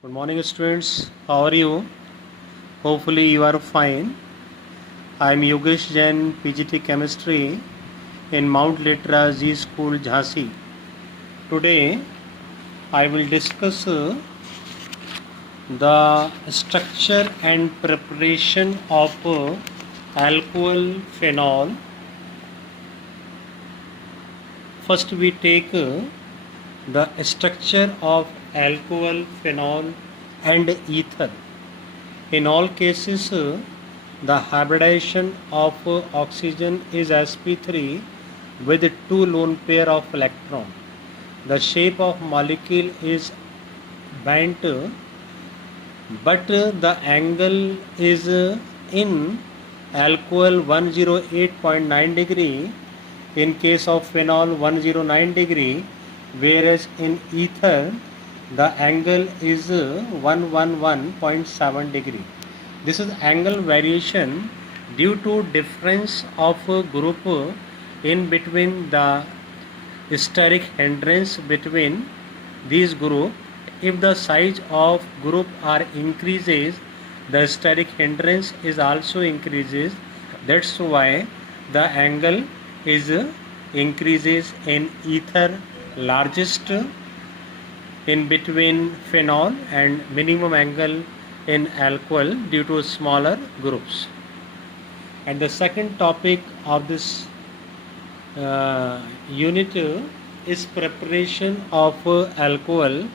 Good morning, students. How are you? Hopefully, you are fine. I am Yogesh Jain, PGT Chemistry in Mount Litra G School, Jhansi. Today, I will discuss the structure and preparation of alcohol phenol. First, we take the structure of alcohol phenol and ether. In all cases, the hybridization of oxygen is sp3 with two lone pair of electron. The shape of molecule is bent, but the angle is in alcohol 108.9 degree, in case of phenol 109 degree, whereas in ether the angle is 111.7 degree. This is angle variation due to difference of group in between the steric hindrance between these group. If the size of group R increases, the steric hindrance is also increases. That's why the angle is increases in ether largest in between phenol and minimum angle in alcohol due to smaller groups. And the second topic of this unit is preparation of alcohol.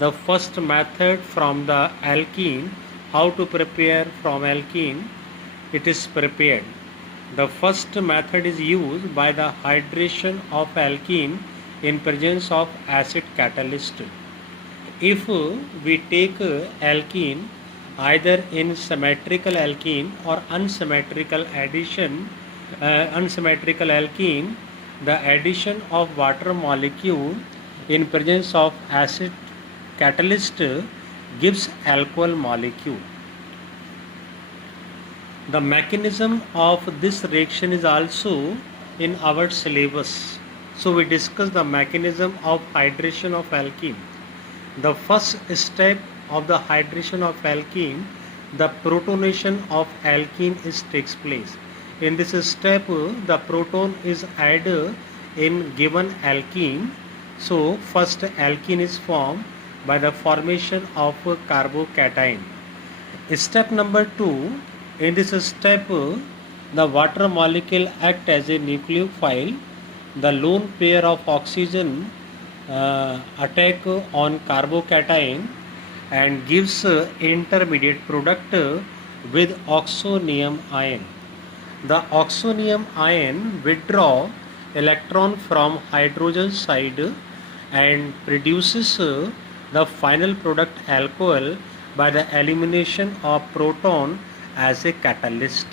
The first method from the alkene, how to prepare from alkene, it is prepared. The first method is used by the hydration of alkene in presence of acid catalyst. If we take alkene either in symmetrical alkene or unsymmetrical alkene, the addition of water molecule in presence of acid catalyst gives alcohol molecule. The mechanism of this reaction is also in our syllabus. So we discuss the mechanism of hydration of alkene. The first step of the hydration of alkene, the protonation of alkene takes place. In this step, the proton is added in given alkene. So first alkene is formed by the formation of carbocation. Step number 2, in this step, the water molecule act as a nucleophile. The lone pair of oxygen attack on carbocation and gives intermediate product with oxonium ion. The oxonium ion withdraw electron from hydrogen side and produces the final product alcohol by the elimination of proton as a catalyst.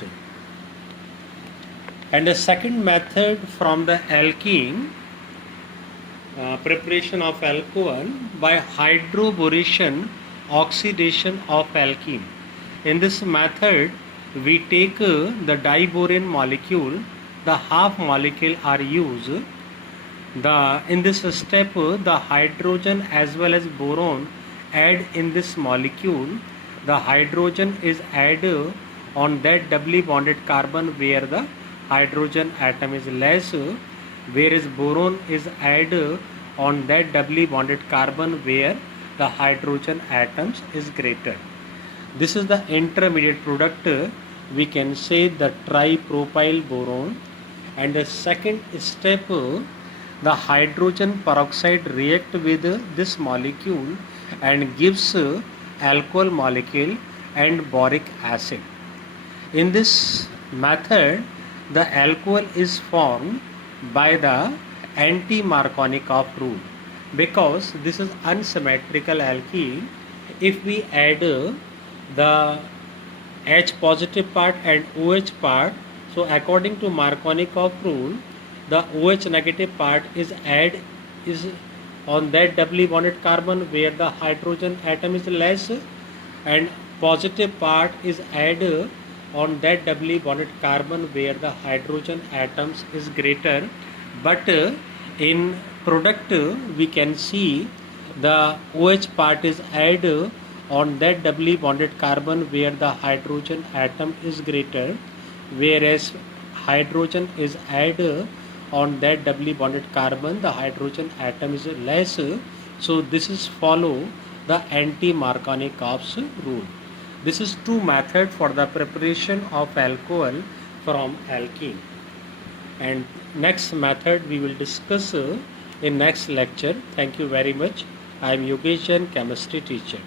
And the second method from the alkene, preparation of alcohol by hydroboration oxidation of alkene. In this method, we take the diboron molecule, the half molecule are used. In this step, the hydrogen as well as boron add in this molecule. The hydrogen is added on that doubly bonded carbon where the hydrogen atom is less, whereas boron is added on that doubly bonded carbon where the hydrogen atoms is greater. This is the intermediate product, we can say the tripropyl boron. And the second step, the hydrogen peroxide react with this molecule and gives alcohol molecule and boric acid. In this method, the alcohol is formed by the anti-Markovnikov rule. Because this is unsymmetrical alkene, if we add the H positive part and OH part, so according to Markovnikov rule, the OH negative part is on that doubly bonded carbon where the hydrogen atom is less, and positive part is added on that doubly bonded carbon where the hydrogen atoms is greater. But in product we can see the OH part is added on that doubly bonded carbon where the hydrogen atom is greater, whereas hydrogen is added on that doubly bonded carbon, the hydrogen atom is less. So this is follow the anti-Markovnikov's rule. This is two method for the preparation of alcohol from alkene. And next method we will discuss in next lecture. Thank you very much. I am Yogesh Jain, chemistry teacher.